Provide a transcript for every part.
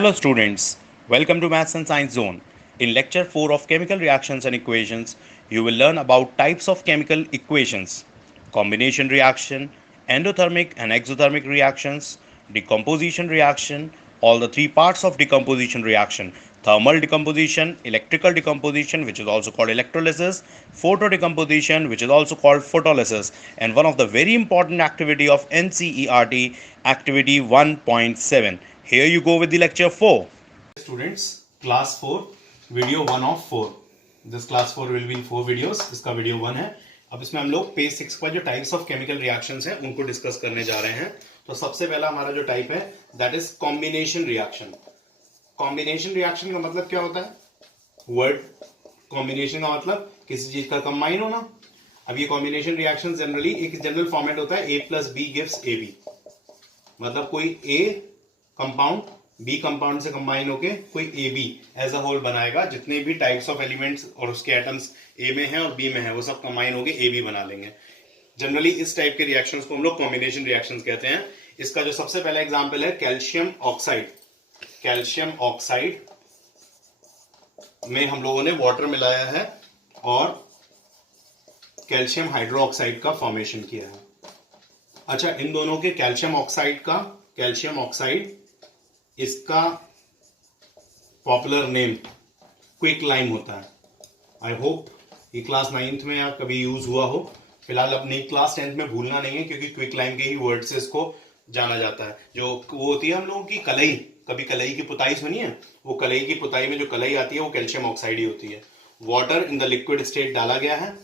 Hello students, welcome to Maths and Science Zone. In lecture 4 of chemical reactions and equations, you will learn about types of chemical equations, combination reaction, endothermic and exothermic reactions, decomposition reaction, all the three parts of decomposition reaction, thermal decomposition, electrical decomposition which is also called electrolysis, photodecomposition which is also called photolysis, and one of the very important activity of NCERT, activity 1.7. Here you go with the lecture 4. Students, class 4 video 1 of 4. This class 4 will be 4 videos. इसका video 1 है. अब इसमें हम लोग page 6 पर जो types of chemical reactions हैं उनको डिस्कस करने जा रहे हैं. तो सबसे पहला हमारा जो टाइप है that is combination reaction. Combination reaction का मतलब क्या होता है? वर्ड कॉम्बिनेशन का मतलब किसी चीज का कंबाइन होना. अब ये कॉम्बिनेशन रिएक्शन जनरली एक जनरल फॉर्मेट होता है A plus B gives A B. मतलब कोई ए कंपाउंड बी कंपाउंड से कंबाइन होके कोई A B as a whole बनाएगा. जितने भी टाइप्स ऑफ एलिमेंट्स और उसके एटम्स ए में हैं और बी में हैं वो सब कंबाइन होके ए बी बना लेंगे. जनरली इस टाइप के रिएक्शंस को हम लोग कॉम्बिनेशन रिएक्शंस कहते हैं. इसका जो सबसे पहला एग्जांपल है कैल्शियम ऑक्साइड. कैल्शियम ऑक्साइड में हम लोगों ने वाटर मिलाया है और कैल्शियम हाइड्रोक्साइड का फॉर्मेशन किया है. अच्छा, इन दोनों के कैल्शियम ऑक्साइड इसका पॉपुलर नेम क्विक लाइम होता है. आई होप ये क्लास 9th में या कभी यूज हुआ हो. फिलहाल अपनी क्लास 10th में भूलना नहीं है क्योंकि क्विक लाइम के ही वर्ड से इसको जाना जाता है. जो वो होती है हम लोगों की कलई, कभी कलई की पुताई सुनी है? वो कलई की पुताई में जो कलई आती है वो कैल्शियम ऑक्साइड ही होती है. Water in the liquid state डाला गया है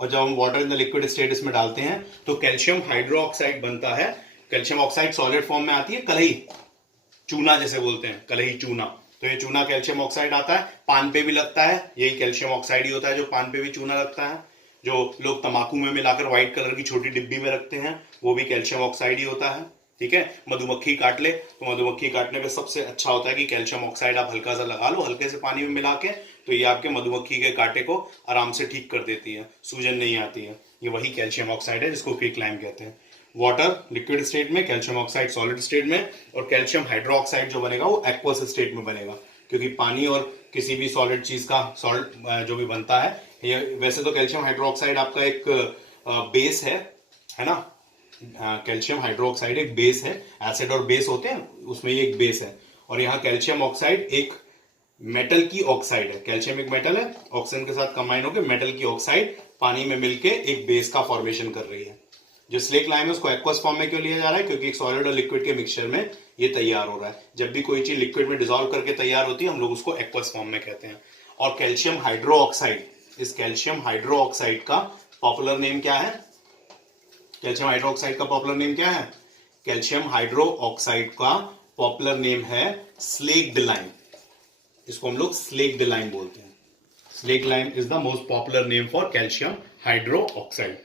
और जब हम water in the liquid state इसमें डालते हैं तो कैल्शियम हाइड्रोक्साइड बनता है. कैल्शियम ऑक्साइड सॉलिड फॉर्म में आती है कलई, चूना जैसे बोलते हैं, कलई चूना. तो ये चूना कैल्शियम ऑक्साइड आता है. पान पे भी लगता है, यही कैल्शियम ऑक्साइड ही होता है जो पान पे भी चूना लगता है. जो लोग तंबाकू में मिलाकर व्हाइट कलर की छोटी डिब्बी में रखते हैं वो भी कैल्शियम ऑक्साइड ही होता है. ठीक है. मधुमक्खी काट ले तो मधुमक्खी काटने में सबसे अच्छा होता है कि कैल्शियम ऑक्साइड आप हल्का सा लगा लो हल्के से पानी में मिला के, तो ये आपके मधुमक्खी के कांटे को आराम से ठीक कर देती है, सूजन नहीं आती है. ये वही कैल्शियम ऑक्साइड है जिसको क्विक लाइम कहते हैं. वाटर लिक्विड स्टेट में, कैल्शियम ऑक्साइड सॉलिड स्टेट में और कैल्शियम हाइड्रोक्साइड जो बनेगा वो एक्वस स्टेट में बनेगा. क्योंकि पानी और किसी भी सॉलिड चीज का सॉल्ट जो भी बनता है, ये वैसे तो कैल्शियम हाइड्रोक्साइड आपका एक बेस है ना. कैल्शियम हाइड्रोक्साइड एक बेस है. एसिड और बेस होते हैं उसमें ये एक बेस है. और यहाँ कैल्शियम ऑक्साइड एक मेटल की ऑक्साइड है. कैल्शियम एक मेटल है, ऑक्सीजन के साथ कंबाइन होकर मेटल की ऑक्साइड पानी में मिलके एक बेस का फॉर्मेशन कर रही है. जो स्लेक लाइम है उसको एक्वस फॉर्म में क्यों लिया जा रहा है? क्योंकि एक सॉलिड और लिक्विड के मिक्सचर में ये तैयार हो रहा है. जब भी कोई चीज लिक्विड में डिसॉल्व करके तैयार होती है हम लोग उसको एक्वस फॉर्म में कहते हैं. और कैल्शियम हाइड्रोक्साइड, इस कैल्शियम हाइड्रोक्साइड का पॉपुलर नेम क्या है? कैल्शियम हाइड्रोक्साइड का पॉपुलर नेम क्या है? कैल्शियम हाइड्रोक्साइड का पॉपुलर नेम है स्लेक्ड लाइम. इसको हम लोग स्लेक्ड लाइम बोलते हैं. Slaked lime is the most popular name for calcium hydroxide.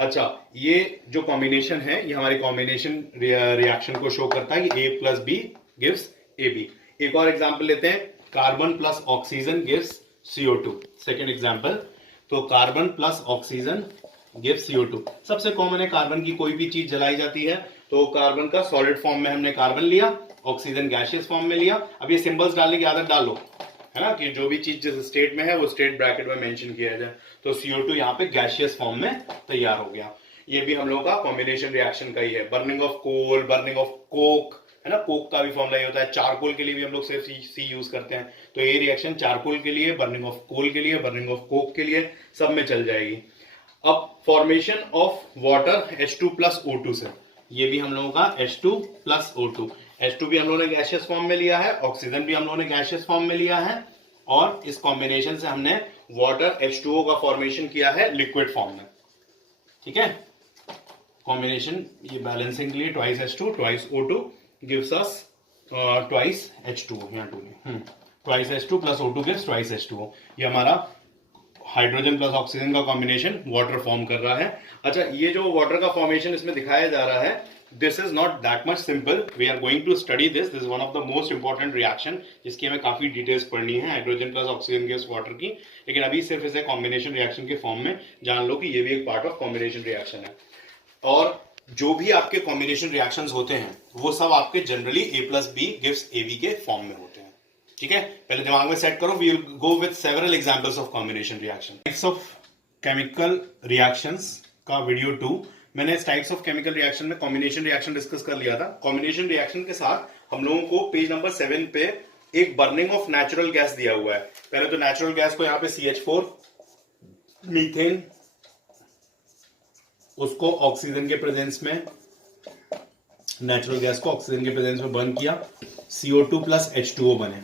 अच्छा, ये जो कॉम्बिनेशन है ये हमारी कॉम्बिनेशन रिएक्शन को शो करता है कि A plus B gives A B. एक और एग्जांपल लेते हैं. Carbon plus oxygen gives CO2. Second example. तो carbon plus oxygen gives CO2. सबसे कॉमन है कार्बन की कोई भी चीज जलाई जाती है तो कार्बन का सॉलिड फॉर्म में हमने कार्बन लिया, ऑक्सीजन गैसियस फॉर्म में लिया. अब ये सिंबल्स डालने की आदत डालो है ना कि जो भी चीज जिस स्टेट में है वो स्टेट ब्रैकेट में मेंशन किया जाए. तो CO2 यहाँ पे गैसियस फॉर्म में तैयार हो गया. ये भी हम लोगों का कॉम्बिनेशन रिएक्शन का ही है. Burning of coal, burning of coke है ना. कोक का भी फॉर्मूला ये होता है. चारकोल के लिए भी हम लोग सिर्फ सी यूज करते हैं. तो ये रिएक्शन चारकोल के लिए, बर्निंग ऑफ कोल के लिए, बर्निंग ऑफ कोक के लिए सब में चल जाएगी. अब formation of water H2 plus O2 से, ये भी हम लोगों का H2 प्लस O2. H2 भी हम लोगों ने गैसियस फॉर्म में लिया है, ऑक्सीजन भी हम लोगों ने गैसियस फॉर्म में लिया है और इस कॉम्बिनेशन से हमने वाटर H2O का फॉर्मेशन किया है लिक्विड फॉर्म में. ठीक है. कॉम्बिनेशन ये बैलेंसिंग के लिए twice H2 twice O2 gives us twice H2O. यहाँ 2 में twice H2 plus O2 gives twice H2O. ये हमारा हाइड्रोजन प्लस ऑक्सीजन का कॉम्बिनेशन वाटर फॉर्म कर रहा है. अच्छा, ये जो वाटर का फॉर्मेशन इसमें दिखाया जा रहा है, this is not that much simple. We are going to study this. This is one of the most important reaction जिसकी हमें काफी डिटेल्स पढ़नी है. Hydrogen plus oxygen gives water की. लेकिन अभी सिर्फ इसे कॉम्बिनेशन रिएक्शन के फॉर्म में जान लो कि ये भी एक पार्ट ऑफ कॉम्बिनेशन रिएक्शन है. और जो भी आपके कॉम्बिनेशन रिएक्शंस होते हैं वो सब आपके जनरली A+B गिव्स AB के फॉर्म में होते हैं। ठीक है, पहले दिमाग में सेट करो। We will go with several examples of combination reaction. Types of chemical reactions का वीडियो 2, मैंने इस टाइप्स ऑफ केमिकल रिएक्शन में कॉम्बिनेशन रिएक्शन डिस्कस कर लिया था। कॉम्बिनेशन रिएक्शन के साथ हम लोगों को पेज नंबर 7 पे एक बर्निंग ऑफ नेचुरल गैस दिया हुआ है। पहले तो नेचुरल गैस को यहाँ पे CH4 मीथेन, उसको ऑक्सीजन के प्रेजेंस में, नेचुरल गैस को ऑक्सीजन के प्रेजेंस में बर्न किया, CO2 प्लस H2O बने।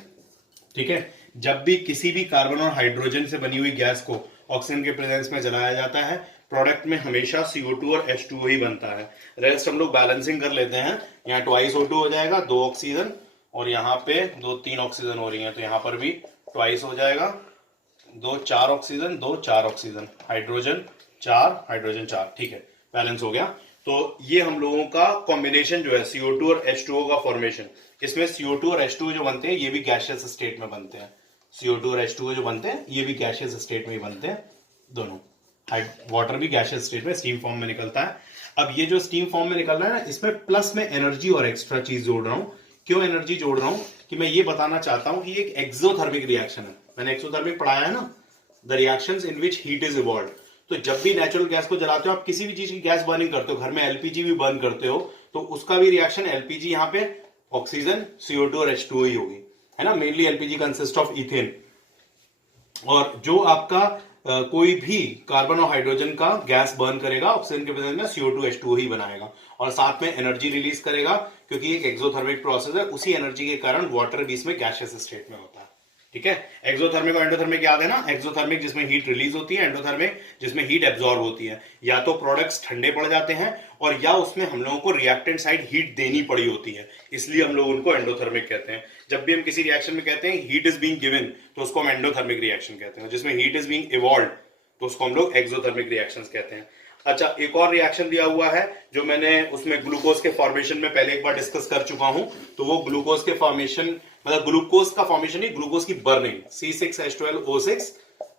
ठीक है, जब भी किसी भी कार्बन और हाइड्रोजन से बनी हुई गैस को ऑक्सीजन के प्रेजेंस में जलाया जाता है, प्रोडक्ट में हमेशा CO2 और H2O ही बनता है। रेस्ट हम लोग बैलेंसिंग कर लेते हैं। यहाँ 2 O2 हो जाएगा, 2 ऑक्सीजन, और यहाँ पे 3 ऑक्सीजन हो रही है, तो यहाँ पर भी 2 हो जाएगा, 2 4 ऑक्सीजन, 2 4 ऑक्सीजन, हाइड्रोजन 4। ठीक है, बैलेंस हो गया। तो ये हम लोगों का कॉम्बिनेशन जो है CO2 और H2O का फॉर्मेशन। इसमें CO2 और H2O जो बनते हैं ये भी गैसियस स्टेट में बनते हैं। CO2 और H2O जो बनते हैं ये भी गैसियस स्टेट में ही बनते हैं दोनों। वाटर भी गैसियस स्टेट में स्टीम फॉर्म में निकलता है। अब ये जो स्टीम फॉर्म में निकल रहा है ना, इसमें प्लस में एनर्जी और एक्स्ट्रा चीज जोड़ रहा हूं। क्यों एनर्जी जोड़ रहा हूं? कि मैं ये बताना चाहता हूं कि ये एक एक्सोथर्मिक रिएक्शन है। मैंने एक्सोथर्मिक पढ़ाया है ना, the reactions in which heat is evolved. तो जब भी नेचुरल गैस को जलाते हो, आप किसी भी चीज की गैस बर्निंग करते हो, घर में LPG भी बर्न करते हो, तो उसका भी रिएक्शन LPG यहाँ पे ऑक्सीजन, CO2 और H2O ही होगी, है ना। Mainly LPG consist of ethane. और जो आपका कोई भी कार्बन और हाइड्रोजन का गैस बर्न करेगा, ऑक्सीजन के प्रेजेंस में CO2 H2O ही बनाएगा और साथ में एनर्जी रिलीज करेगा, क्योंकि एक एक्सोथर्मिक प्रोसेस है। उसी एनर्जी के कारण वाटर भी इसमें गैसियस स्टेट में होता है। ठीक है, एक्सोथर्मिक और एंडोथर्मिक याद है ना। एक्सोथर्मिक जिसमें हीट रिलीज होती है, एंडोथर्मिक जिसमें हीट एब्जॉर्ब होती है। या तो प्रोडक्ट्स ठंडे पड़ जाते हैं और या उसमें हम लोगों को रिएक्टेंट साइड हीट देनी पड़ी होती है, इसलिए हम लोग उनको एंडोथर्मिक कहते हैं। जब भी हम किसी रिएक्शन में कहते हैं हीट इज बीइंग गिवन, तो उसको हम एंडोथर्मिक रिएक्शन कहते हैं। जिसमें हीट इज बीइंग इवॉल्व्ड, तो उसको हम लोग एक्सोथर्मिक रिएक्शंस कहते हैं। अच्छा, एक और रिएक्शन दिया हुआ है जो मैंने उसमें ग्लूकोज के फॉर्मेशन में पहले एक बार डिस्कस कर चुका हूं। तो वो ग्लूकोज के फॉर्मेशन, मतलब ग्लूकोज का फॉर्मेशन नहीं, ग्लूकोज की बर्निंग, C6H12O6।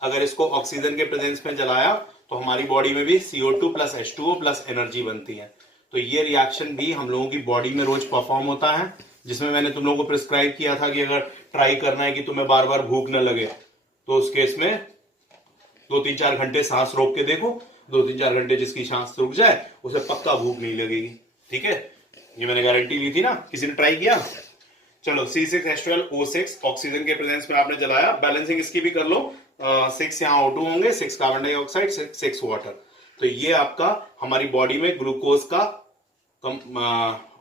अगर इसको ऑक्सीजन के प्रेजेंस में जलाया तो हमारी बॉडी में भी CO2 plus H2O plus energy बनती है। तो ये रिएक्शन भी हम लोगों की बॉडी में रोज परफॉर्म होता है, जिसमें मैंने तुम लोगों को प्रिस्क्राइब किया था कि अगर ट्राई करना है कि तुम्हें बार बार भूख न लगे, तो उस केस में 2-3-4 घंटे सांस रोक के देखो। 2-3-4 घंटे जिसकी सांस रुक जाए उसे पक्का भूख नहीं लगेगी। ठीक है, ये मैंने गारंटी ली थी ना। किसी ने ट्राई किया? चलो, C6H12O6 ऑक्सीजन के प्रेजेंस में आपने जलाया, बैलेंसिंग इसकी भी कर लो। 6 यहाँ O2 होंगे, 6 कार्बन डाइऑक्साइड, 6 वाटर। तो ये आपका हमारी बॉडी में ग्लूकोज का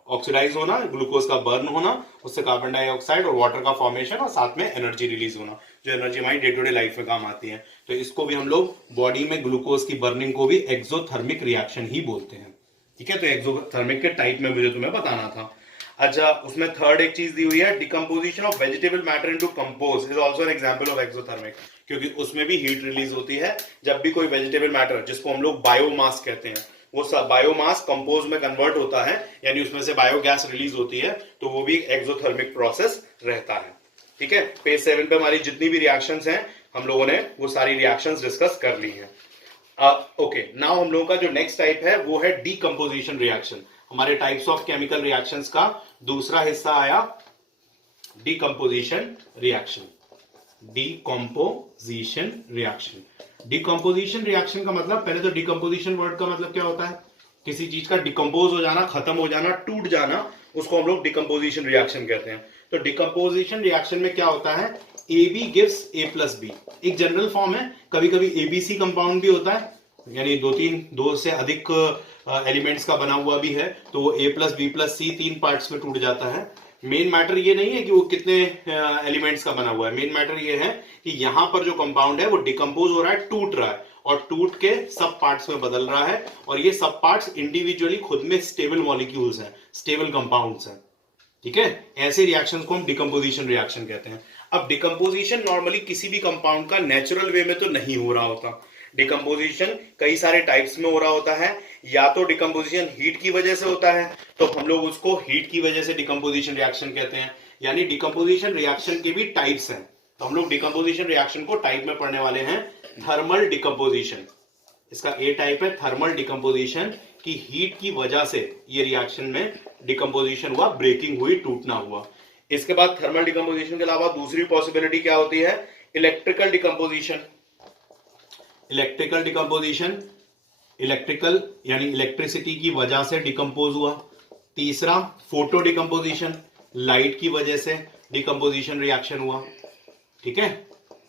ऑक्सीडाइज होना, ग्लूकोज का बर्न होना, उससे कार्बन डाइऑक्साइड और वाटर का फॉर्मेशन और साथ में एनर्जी रिलीज होना, जो एनर्जी हमारी डे टू डे लाइफ में काम आती है। तो इसको भी हम लोग बॉडी में ग्लूकोज की बर्निंग को भी एक्सोथर्मिक रिएक्शन ही बोलते हैं। ठीक है, तो एक्सोथर्मिक के टाइप में मुझे तुम्हें बताना था। अच्छा, उसमें थर्ड एक चीज दी हुई है, decomposition of vegetable matter into compose is also an example of exothermic, क्योंकि उसमें भी हीट रिलीज होती है। जब भी कोई वेजिटेबल मैटर, जिसको हम लोग बायोमास कहते हैं, वो सब बायोमास कंपोज में कन्वर्ट होता है, यानी उसमें से बायोगैस रिलीज होती है, तो वो भी एक्सोथर्मिक प्रोसेस रहता है। ठीक है, पेज 7 पे हमारी जितनी भी रिएक्शंस हैं हम लोगों ने वो सारी रिएक्शंस डिस्कस कर ली हैं। ओके, नाउ हम लोगों का जो नेक्स्ट टाइप है वो है डीकंपोजिशन रिएक्शन। हमारे टाइप्स ऑफ केमिकल रिएक्शंस का दूसरा हिस्सा आया decomposition reaction. Decomposition reaction, decomposition reaction का मतलब, पहले तो डीकंपोजिशन वर्ड का मतलब क्या होता है? किसी चीज का डिकम्पोज हो जाना, खत्म हो जाना, टूट जाना, उसको हम लोग डीकंपोजिशन रिएक्शन कहते हैं। तो डीकंपोजिशन रिएक्शन में क्या होता है? AB गिव्स A+B, एक जनरल फॉर्म है। कभी कभी ABC कंपाउंड भी होता है, यानी 2 से अधिक एलिमेंट्स का बना हुआ भी है, तो वो A+B+C 3 पार्ट्स में टूट जाता है। मेन मैटर ये नहीं है कि वो कितने एलिमेंट्स का बना हुआ है, मेन मैटर ये है कि यहां पर जो कंपाउंड है वो डिकम्पोज हो रहा है, टूट रहा है, और टूट के सब पार्ट्स में बदल रहा है, और ये सब पार्ट्स इंडिविजुअली खुद में स्टेबल मॉलिक्यूल्स हैं, स्टेबल कंपाउंड्स हैं। ठीक है, ऐसे रिएक्शंस को हम डिकम्पोजिशन रिएक्शन कहते हैं। अब डिकम्पोजिशन नॉर्मली किसी भी कंपाउंड का नेचुरल वे में तो नहीं हो रहा होता। डिकम्पोजिशन कई सारे टाइप्स में हो रहा होता है। या तो डिकम्पोजिशन हीट की वजह से होता है, तो हम लोग उसको हीट की वजह से डिकम्पोजिशन रिएक्शन कहते हैं। यानी डिकम्पोजिशन रिएक्शन के भी टाइप्स हैं, तो हम लोग डिकम्पोजिशन रिएक्शन को टाइप में पढ़ने वाले हैं। थर्मल डिकम्पोजिशन, इसका ए टाइप है थर्मल डिकम्पोजिशन, कि हीट की वजह से ये रिएक्शन में डिकम्पोजिशन हुआ, ब्रेकिंग हुई, टूटना हुआ। इसके बाद थर्मल डिकम्पोजिशन के अलावा दूसरी पॉसिबिलिटी क्या होती है? Electrical decomposition. Electrical decomposition, electrical यानी इलेक्ट्रिसिटी की वजह से डिकम्पोज हुआ। तीसरा फोटो डिकम्पोजिशन, लाइट की वजह से डिकम्पोजिशन रिएक्शन हुआ। ठीक है,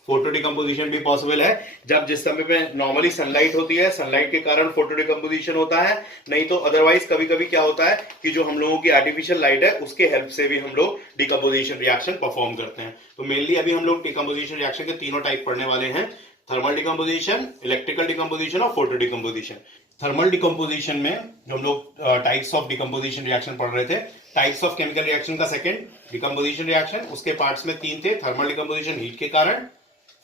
फोटो डिकम्पोजिशन भी पॉसिबल है, जब जिस समय पे नॉर्मली सनलाइट होती है, सनलाइट के कारण फोटो डिकम्पोजिशन होता है। नहीं तो अदरवाइज कभी कभी क्या होता है कि जो हम लोगों की आर्टिफिशियल लाइट है उसके हेल्प से भी हम लोग डिकम्पोजिशन रिएक्शन परफॉर्म करते हैं। तो मेनली अभी हम लोग डिकम्पोजिशन रिएक्शन के तीनों टाइप पढ़ने वाले हैं, थर्मल डिकम्पोजिशन, इलेक्ट्रिकल डिकम्पोजिशन और फोटो डिकम्पोजिशन। थर्मल डिकम्पोजिशन में जो हम लोग टाइप्स ऑफ डिकम्पोजिशन रिएक्शन पढ़ रहे थे, टाइप्स ऑफ केमिकल रिएक्शन का सेकंड डिकम्पोजिशन रिएक्शन, उसके पार्ट्स में तीन थे, थर्मल डिकम्पोजिशन हीट के कारण,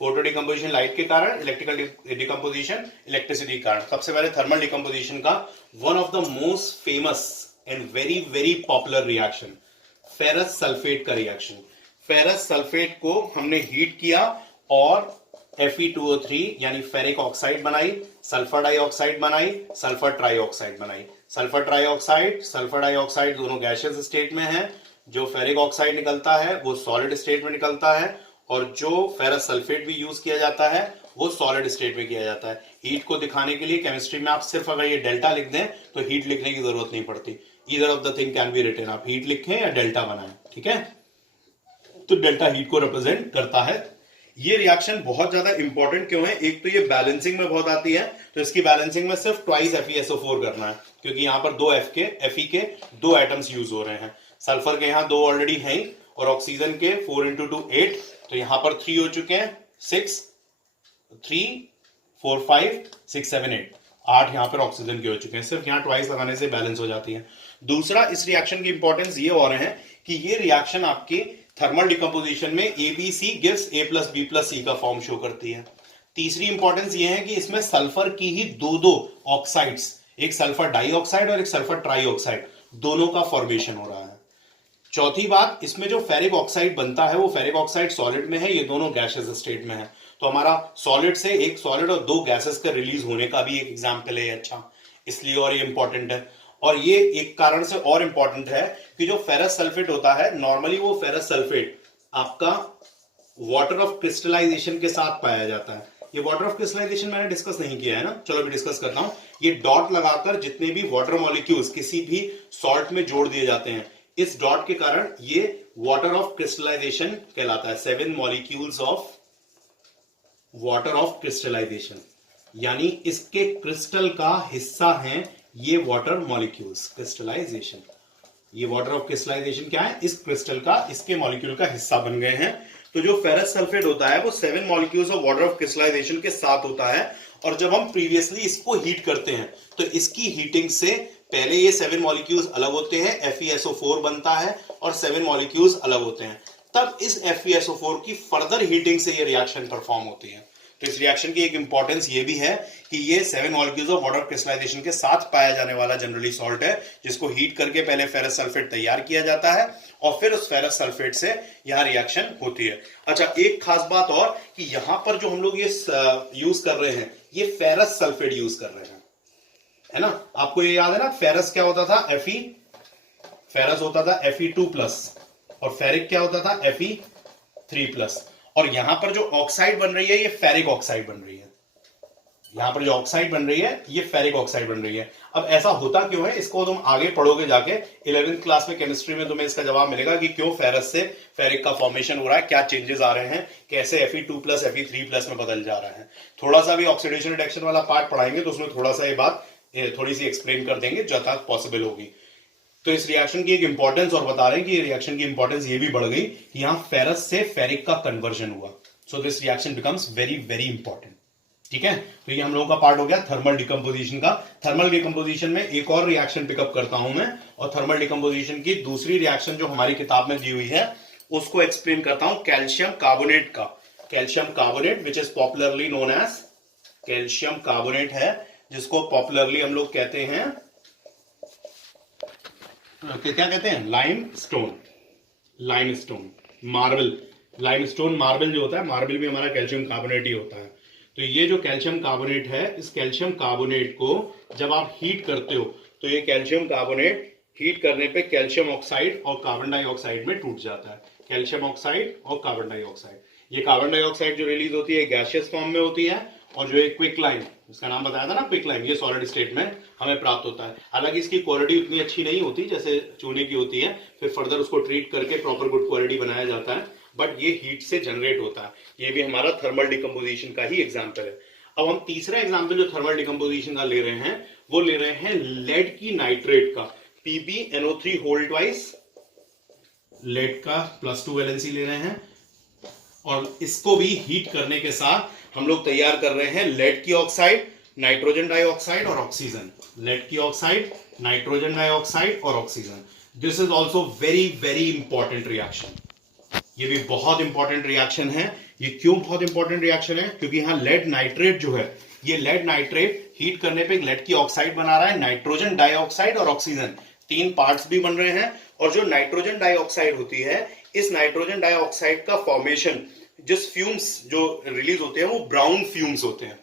फोटो डिकम्पोजिशन लाइट के कारण, इलेक्ट्रिकल डिकम्पोजिशन इलेक्ट्रिसिटी के कारण। सबसे पहले थर्मल डिकम्पोजिशन का one of the most famous and very very popular reaction, ferrous sulphate का रिएक्शन। फेरस सल्फेट को हमने हीट किया और Fe2O3 यानी फेरिक ऑक्साइड बनाई, सल्फर डाइऑक्साइड बनाई, सल्फर ट्राइऑक्साइड बनाई। सल्फर ट्राइऑक्साइड, सल्फर डाइऑक्साइड दोनों गैसियस स्टेट में है। जो फेरिक ऑक्साइड निकलता है वो सॉलिड स्टेट में निकलता है, और जो फेरस सल्फेट भी यूज किया जाता है वो सॉलिड स्टेट में किया जाता है। हीट को दिखाने के लिए केमिस्ट्री में आप सिर्फ अगर ये डेल्टा लिख दें तो हीट लिखने की जरूरत नहीं पड़ती। Either of the thing can be written, आप हीट लिखें या डेल्टा बनाएं। ठीक है, तो डेल्टा हीट को रिप्रेजेंट करता है। ये रिएक्शन बहुत ज्यादा इंपॉर्टेंट क्यों है? एक तो ये बैलेंसिंग में बहुत आती है, तो इसकी बैलेंसिंग में सिर्फ ट्वाइस FeSO4 करना है, क्योंकि यहां पर दो Fe के दो एटम्स यूज हो रहे हैं। सल्फर के यहां दो ऑलरेडी हैं और ऑक्सीजन के 4 × 2 8, तो यहां पर 3 हो चुके हैं, 6 3 4 5 6 7 8 8 यहां पर ऑक्सीजन के हो चुके हैं। सिर्फ यहां ट्वाइस लगाने से बैलेंस हो जाती है। दूसरा, इस रिएक्शन की इंपॉर्टेंस ये हो रहे हैं कि ये रिएक्शन आपकी थर्मल डिकम्पोजिशन में ABC gives A + B + C का फॉर्म शो करती है। तीसरी इंपॉर्टेंस ये है कि इसमें सल्फर की ही दो ऑक्साइड्स, एक सल्फर डाइऑक्साइड और एक सल्फर ट्राइऑक्साइड, दोनों का फॉर्मेशन हो रहा है। चौथी बात, इसमें जो फेरिक ऑक्साइड बनता है वो फेरिक ऑक्साइड सॉलिड में है, ये दोनों गैसेस स्टेट में है। तो हमारा सॉलिड से एक सॉलिड और दो गैसेस का रिलीज होने का भी एक एग्जाम्पल है अच्छा, इसलिए और ये इंपॉर्टेंट है। और ये एक कारण से और इंपॉर्टेंट है कि जो फेरस सल्फेट होता है, नॉर्मली वो फेरस सल्फेट आपका वाटर ऑफ क्रिस्टलाइजेशन के साथ पाया जाता है। ये वाटर ऑफ क्रिस्टलाइजेशन मैंने डिस्कस नहीं किया है ना, चलो अभी डिस्कस करता हूं। ये डॉट लगाकर जितने भी वाटर मॉलिक्यूल्स किसी भी सॉल्ट में जोड़ दिए जाते हैं, इस डॉट के कारण ये वाटर ऑफ क्रिस्टलाइजेशन कहलाता है। 7 molecules of water of crystallisation, यानी इसके क्रिस्टल का हिस्सा है ये वाटर मॉलिक्यूल्स। क्रिस्टलाइजेशन, ये वाटर ऑफ क्रिस्टलाइजेशन क्या है? इस क्रिस्टल का, इसके मॉलिक्यूल का हिस्सा बन गए हैं। तो जो फेरस सल्फेट होता है वो 7 molecules of water of crystallisation के साथ होता है। और जब हम प्रीवियसली इसको हीट करते हैं तो इसकी हीटिंग से पहले ये 7 मॉलिक्यूल्स अलग होते हैं, FeSO4 बनता है और 7 मॉलिक्यूल्स अलग होते हैं। तब इस FeSO4 की फर्दर हीटिंग से ये रिएक्शन परफॉर्म होती है। तो इस रिएक्शन की एक इंपॉर्टेंस ये भी है कि ये 7 मॉलिक्यूल्स ऑफ वाटर क्रिस्टलाइजेशन के साथ पाया जाने वाला जनरली सॉल्ट है, जिसको हीट करके पहले फेरस सल्फेट तैयार किया जाता है और फिर उस फेरस सल्फेट से यहां रिएक्शन होती है। अच्छा, एक खास बात और कि यहां पर जो हम लोग ये यूज कर रहे हैं, ये फेरस सल्फेट यूज कर रहे हैं, है ना? आपको ये याद है ना, फेरस क्या होता था? Fe, फेरस होता था Fe2+, और फेरिक क्या होता था? Fe3+। और यहां पर जो ऑक्साइड बन रही है ये फेरिक ऑक्साइड बन रही है। यहां पर जो ऑक्साइड बन रही है ये फेरिक ऑक्साइड बन रही है। अब ऐसा होता क्यों है, इसको तुम आगे पढ़ोगे जाके 11th क्लास में केमिस्ट्री में, तुम्हें इसका जवाब मिलेगा कि क्यों फेरस से फेरिक का फॉर्मेशन हो रहा है, क्या चेंजेस आ रहे हैं, कैसे Fe2+ Fe3+ में बदल जा रहा है। थोड़ा सा भी ऑक्सीडेशन रिडक्शन वाला पार्ट पढ़ाएंगे तो उसमें थोड़ा सा ये बात थोड़ी सी एक्सप्लेन कर देंगे जहां तक पॉसिबल होगी। तो इस रिएक्शन की एक इंपॉर्टेंस और बता रहे हैं कि रिएक्शन की इंपॉर्टेंस ये भी बढ़ गई कि यहां फेरस से फेरिक का कन्वर्जन हुआ। So this reaction becomes very very important. ठीक है, तो ये हम लोगों का पार्ट हो गया थर्मल डिकम्पोजिशन का। थर्मल डिकम्पोजिशन में एक और रिएक्शन पिकअप करता हूं मैं, और थर्मल डिकम्पोजिशन की दूसरी रिएक्शन जो हमारी किताब में दी हुई है उसको एक्सप्लेन करता हूं, कैल्शियम कार्बोनेट का। Calcium carbonate which is popularly known as calcium carbonate है, जिसको पॉपुलरली हम लोग कहते हैं क्या कहते हैं? Limestone, limestone, marble. Limestone marble जो होता है, मार्बल भी हमारा कैल्शियम कार्बोनेट ही होता है। तो ये जो कैल्शियम कार्बोनेट है, इस कैल्शियम कार्बोनेट को जब आप हीट करते हो तो ये कैल्शियम कार्बोनेट हीट करने पे कैल्शियम ऑक्साइड और कार्बन डाइऑक्साइड में टूट जाता है। कैल्शियम ऑक्साइड और कार्बन डाइऑक्साइड, ये कार्बन डाइऑक्साइड जो रिलीज होती है गैसियस फॉर्म में होती है, और जो एक क्विकलाइम, इसका नाम बताया था ना क्विकलाइम, ये सॉलिड स्टेट में हमें प्राप्त होता है। हालांकि इसकी क्वालिटी उतनी अच्छी नहीं होती जैसे चूने की होती है, फिर फर्दर उसको ट्रीट करके प्रॉपर गुड क्वालिटी बनाया जाता है, बट ये हीट से जनरेट होता है। ये भी हमारा थर्मल डिकम्पोजिशन का ही एग्जाम्पल है। अब हम तीसरा एग्जाम्पल जो थर्मल डिकम्पोजिशन का ले रहे हैं वो ले रहे हैं लेड की नाइट्रेट का, PbNO3 होल ट्वाइस, लेड का +2 वैलेंसी ले रहे हैं, और इसको भी हीट करने के साथ हम लोग तैयार कर रहे हैं लेड की ऑक्साइड, नाइट्रोजन डाइऑक्साइड और ऑक्सीजन। लेड की ऑक्साइड, नाइट्रोजन डाइऑक्साइड और oxygen. This is also very very important reaction. ये भी बहुत इंपॉर्टेंट रिएक्शन है। ये क्यों बहुत इंपॉर्टेंट रिएक्शन है? क्योंकि यहाँ लेड नाइट्रेट जो है, ये लेड नाइट्रेट हीट करने पे लेड की ऑक्साइड बना रहा है, नाइट्रोजन डाइऑक्साइड और ऑक्सीजन, 3 पार्ट्स भी बन रहे हैं। और जो नाइट्रोजन डाइऑक्साइड होती है, इस नाइट्रोजन डाइऑक्साइड का फॉर्मेशन, जिस फ्यूम्स जो रिलीज होते हैं वो ब्राउन फ्यूम्स होते हैं,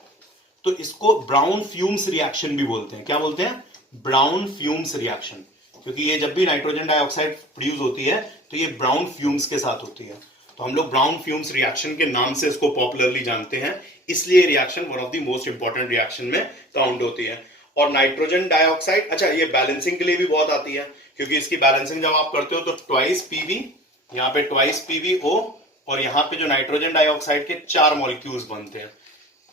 तो इसको ब्राउन फ्यूम्स रिएक्शन भी बोलते हैं। क्या बोलते हैं? Brown fumes reaction. क्योंकि ये जब भी नाइट्रोजन डाइऑक्साइड प्रोड्यूस होती है तो ये ब्राउन फ्यूम्स के साथ होती है, तो हम लोग ब्राउन फ्यूम्स रिएक्शन के नाम से इसको पॉपुलरली जानते हैं। इसलिए reaction one of the most important reaction में काउंट होती है। और नाइट्रोजन डाइऑक्साइड, अच्छा, ये बैलेंसिंग के लिए भी बहुत आती है, क्योंकि इसकी बैलेंसिंग जब आप करते हो तो ट्वाइस Pb, यहाँ पे ट्वाइस PbO, और यहाँ पे जो नाइट्रोजन डाइऑक्साइड के 4 मॉलिक्यूल्स बनते हैं।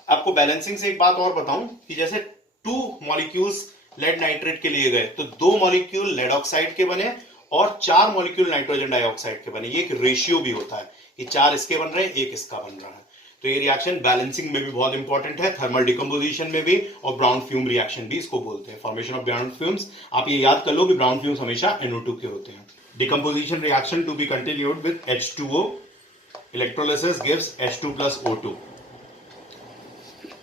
आपको बैलेंसिंग से एक बात और बताऊं कि जैसे 2 मॉलिक्यूल्स लेड नाइट्रेट के लिए गए तो 2 मॉलिक्यूल लेड ऑक्साइड के बने और 4 मॉलिक्यूल नाइट्रोजन डाइऑक्साइड के बने। ये एक रेशियो भी होता है कि 4 इसके बन रहे हैं, 1 इसका बन रहा है। तो ये रिएक्शन बैलेंसिंग में भी बहुत इंपॉर्टेंट है, थर्मल डिकम्पोजिशन में भी, और ब्राउन फ्यूम रिएक्शन भी इसको बोलते हैं, फॉर्मेशन ऑफ ब्राउन फ्यूम्स। आप ये याद कर लो कि ब्राउन फ्यूम्स हमेशा NO2 के होते हैं। Decomposition reaction to be continued with H2O, electrolysis gives H2 + O2।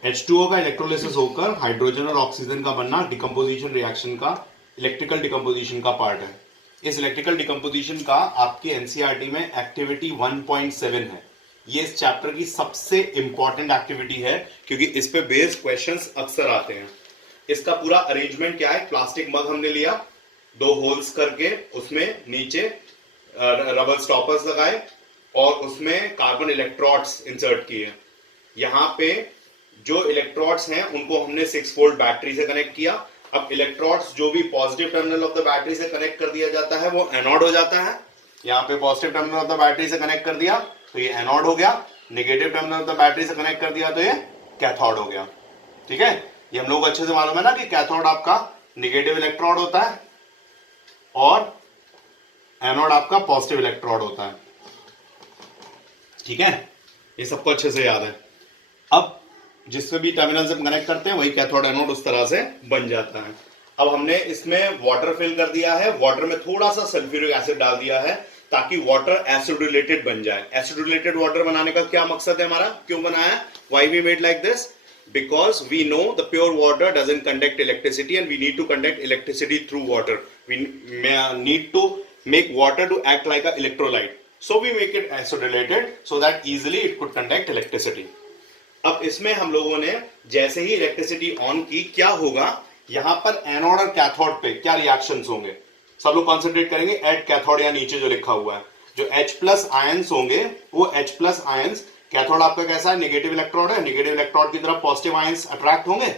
H2O का इलेक्ट्रोलिसिस होकर हाइड्रोजन और ऑक्सीजन का बनना डिकम्पोजिशन रिएक्शन का, इलेक्ट्रिकल डिकम्पोजिशन का पार्ट है। इस इलेक्ट्रिकल डिकम्पोजिशन का आपके एनसीईआरटी में एक्टिविटी 1.7 है। ये इस चैप्टर की सबसे इंपॉर्टेंट एक्टिविटी है, क्योंकि इस पे बेस्ड क्वेश्चंस अक्सर आते हैं। इसका पूरा अरेंजमेंट क्या है? प्लास्टिक मग हमने लिया, 2 होल्स करके उसमें नीचे रबर स्टॉपर्स लगाए और उसमें कार्बन इलेक्ट्रोड्स इंसर्ट किए। यहाँ पे जो इलेक्ट्रोड्स हैं उनको हमने 6 वोल्ट बैटरी से कनेक्ट किया। अब इलेक्ट्रोड्स जो भी positive terminal of the battery से कनेक्ट कर दिया जाता है वो एनोड हो जाता है। यहाँ पे positive terminal of the battery से कनेक्ट कर दिया तो ये एनोड हो गया, negative terminal of the battery से कनेक्ट कर दिया तो ये कैथोड हो गया। ठीक है, ये हम लोग अच्छे से मालूम है ना कि कैथोड आपका नेगेटिव इलेक्ट्रोड होता है और एनोड आपका पॉजिटिव इलेक्ट्रोड होता है। ठीक है, ये सबको अच्छे से याद है। अब जिससे भी टर्मिनल से कनेक्ट करते हैं वही कैथोड एनोड उस तरह से बन जाता है। अब हमने इसमें वाटर फिल कर दिया है, वाटर में थोड़ा सा सल्फ्यूरिक एसिड डाल दिया है ताकि वाटर एसिड रिलेटेड बन जाए। एसिड रिलेटेड वाटर बनाने का क्या मकसद है हमारा, क्यों बनाया? Why we made like this? Because we know the pure water doesn't conduct electricity and we need to conduct electricity through water. We need to make water to act like an electrolyte. So we make it acid related so that easily it could conduct electricity. अब इसमें हम लोगों ने जैसे ही electricity on की, क्या होगा? यहां पर एनोड और कैथोड पे क्या रिएक्शंस होंगे? सब लोग कॉन्सेंट्रेट करेंगे एट कैथोड या नीचे जो लिखा हुआ है, जो H+ आयंस होंगे वो H+ आयंस, कैथोड आपका कैसा है? नेगेटिव इलेक्ट्रोड है, नेगेटिव इलेक्ट्रोड की तरफ पॉजिटिव आयंस अट्रैक्ट होंगे।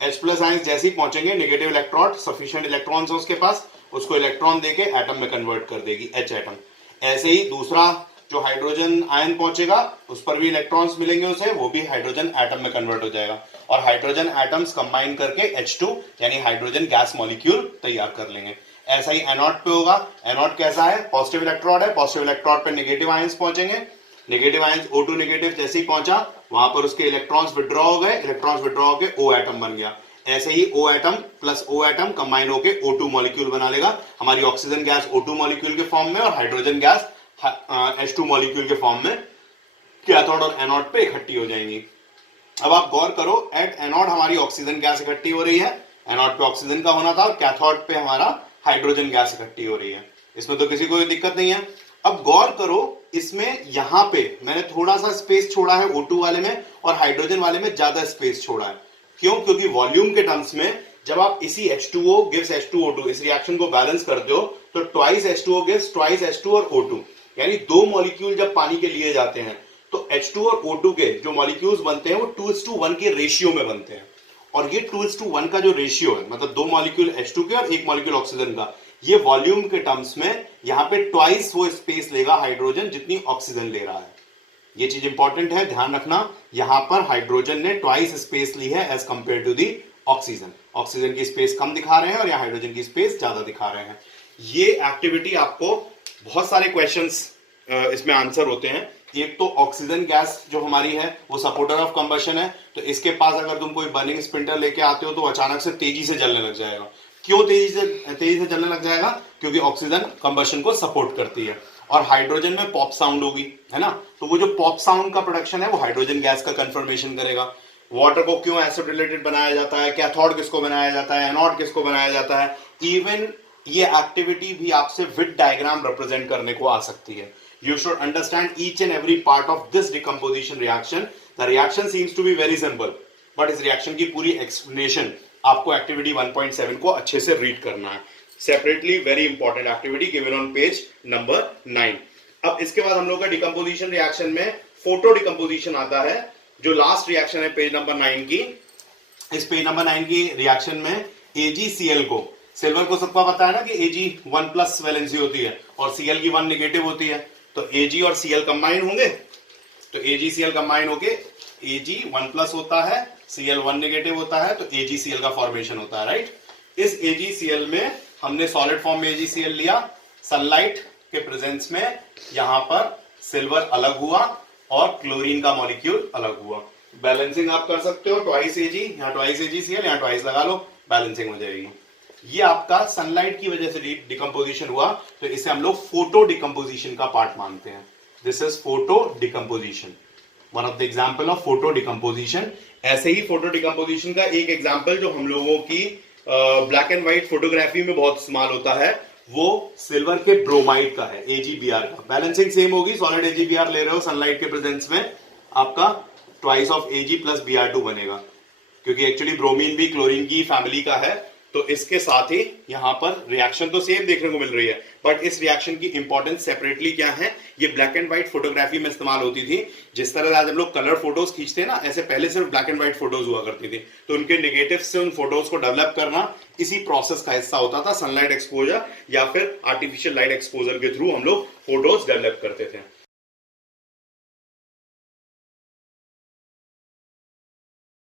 H+ आयंस जैसे ही पहुंचेंगे, नेगेटिव इलेक्ट्रोड सफिशिएंट इलेक्ट्रॉन्स है उसके पास, उसको इलेक्ट्रॉन देके एटम में कन्वर्ट कर देगी, H एटम। ऐसे ही दूसरा जो हाइड्रोजन आयन पहुंचेगा उस पर भी इलेक्ट्रॉन्स मिलेंगे उसे, वो भी हाइड्रोजन एटम में कन्वर्ट हो जाएगा और हाइड्रोजन एटम्स कंबाइन करके H2 यानी हाइड्रोजन गैस मॉलिक्यूल तैयार कर लेंगे। ऐसा ही एनोड पे होगा। एनोड कैसा है? पॉजिटिव इलेक्ट्रोड है, पॉजिटिव इलेक्ट्रोड पे नेगेटिव आयंस पहुंचेंगे, नेगेटिव आयंस O2 नेगेटिव जैसे ही पहुंचा वहां पर उसके इलेक्ट्रॉन्स विड्रॉ हो गए, इलेक्ट्रॉन्स विड्रॉ होके O एटम बन गया। ऐसे ही O atom plus O atom combine होके O2 मॉलिक्यूल बना लेगा। हमारी ऑक्सीजन गैस O2 मॉलिक्यूल के फॉर्म में और हाइड्रोजन गैस H2 मॉलिक्यूल के फॉर्म में कैथोड और एनोड पे इकट्ठी हो जाएंगी। अब आप गौर करो, एट एनोड हमारी ऑक्सीजन गैस इकट्ठी हो रही है, एनोड पे ऑक्सीजन का होना था और कैथोड पे हमारा हाइड्रोजन गैस इकट्ठी हो रही है। इसमें तो किसी को दिक्कत नहीं है। अब गौर करो, इसमें यहां पे मैंने थोड़ा सा स्पेस छोड़ा है O2 वाले में और हाइड्रोजन वाले में ज्यादा स्पेस छोड़ा है। क्यों? क्योंकि वॉल्यूम के टर्म्स में जब आप इसी H2O gives H2O2 इस रिएक्शन को बैलेंस करते हो तो twice H2O gives twice H2 और O2, यानी दो मॉलिक्यूल जब पानी के लिए जाते हैं तो H2 और O2 के जो मॉलिक्यूल्स बनते हैं वो 2:1 के रेशियो में बनते हैं। और ये 2:1 का जो रेशियो है, मतलब दो मॉलिक्यूल H2 के और एक मॉलिक्यूल ऑक्सीजन का, ये वॉल्यूम के टर्म्स में यहां पे ट्वाइस वो स्पेस लेगा हाइड्रोजन जितनी ऑक्सीजन ले रहा है। ये चीज इंपॉर्टेंट है, ध्यान रखना। यहां पर हाइड्रोजन ने ट्वाइस स्पेस ली है as compare to the oxygen. Oxygen की स्पेस कम दिखा रहे हैं और यहाँ हाइड्रोजन की स्पेस ज्यादा दिखा रहे हैं। ये एक्टिविटी आपको बहुत सारे क्वेश्चंस इसमें आंसर होते हैं। एक तो ऑक्सीजन गैस जो हमारी है वो सपोर्टर ऑफ कंबशन है, तो इसके पास अगर तुम कोई बर्निंग स्पिंटर लेके आते हो तो अचानक से तेजी से जलने लग जाएगा। क्यों तेजी से जलने लग जाएगा? क्योंकि ऑक्सीजन कंबशन को सपोर्ट करती है। और हाइड्रोजन में पॉप साउंड होगी, है ना, तो वो जो पॉप साउंड का प्रोडक्शन है वो हाइड्रोजन गैस का कंफर्मेशन करेगा। वाटर को क्यों एसिड रिलेटेड बनाया जाता है, कैथोड किसको बनाया जाता है, एनोड किसको बनाया जाता है, इवन ये एक्टिविटी भी आपसे विट डायग्राम रिप्रेजेंट करने को आ सकती है। You should understand each and every part of this decomposition reaction. The reaction seems to be very simple, but इस reaction की पूरी explanation आपको activity 1.7 को अच्छे से read करना है। Separately, very important activity given on page number 9. अब इसके बाद हम लोग का decomposition reaction में photo decomposition आता है, जो last reaction है पेज नंबर 9 की। इस पेज नंबर 9 की reaction में AgCl को, सिल्वर को सबका पता है ना कि Ag 1 प्लस वैलेंसी होती है और Cl की 1 नेगेटिव होती है, तो Ag और Cl कंबाइन होंगे, तो AgCl कंबाइन होके Ag 1 प्लस होता है, Cl 1 नेगेटिव होता है, तो AgCl का फॉर्मेशन होता है, राइट। इस AgCl में हमने सॉलिड फॉर्म में AgCl लिया, सनलाइट के प्रेजेंस में यहां पर सिल्वर अलग हुआ और क्लोरीन का मॉलिक्यूल अलग हुआ। बैलेंसिंग आप कर सकते हो, ट्वाइस Ag, यहाँ ट्वाइस AgCl, यहाँ ट्वाइस लगा लो, बैलेंसिंग हो जाएगी। ये आपका सनलाइट की वजह से डिकम्पोजिशन हुआ, तो इसे हम लोग फोटो डिकम्पोजिशन का पार्ट मानते हैं। This is photo decomposition, one of the example of photo decomposition. ऐसे ही फोटो डिकम्पोजिशन का एक एग्जांपल जो हम लोगों की ब्लैक एंड व्हाइट फोटोग्राफी में बहुत इस्तेमाल होता है, वो सिल्वर के ब्रोमाइड का है, AgBr का। बैलेंसिंग सेम होगी, सॉलिड AgBr ले रहे हो सनलाइट के प्रेजेंस में, आपका twice of Ag plus Br2 बनेगा, क्योंकि एक्चुअली ब्रोमीन भी क्लोरीन की फैमिली का है। तो इसके साथ ही यहां पर रिएक्शन तो सेम देखने को मिल रही है, बट इस रिएक्शन की इंपॉर्टेंस सेपरेटली क्या है, ये ब्लैक एंड व्हाइट फोटोग्राफी में इस्तेमाल होती थी। जिस तरह आज हम लोग कलर फोटोज खींचते हैं ना, ऐसे पहले सिर्फ ब्लैक एंड व्हाइट फोटोज हुआ करती थी, तो उनके नेगेटिव से उन फोटोज को डेवलप करना इसी प्रोसेस का हिस्सा होता था। सनलाइट एक्सपोजर या फिर आर्टिफिशियल लाइट एक्सपोजर के थ्रू हम लोग फोटोज डेवलप करते थे।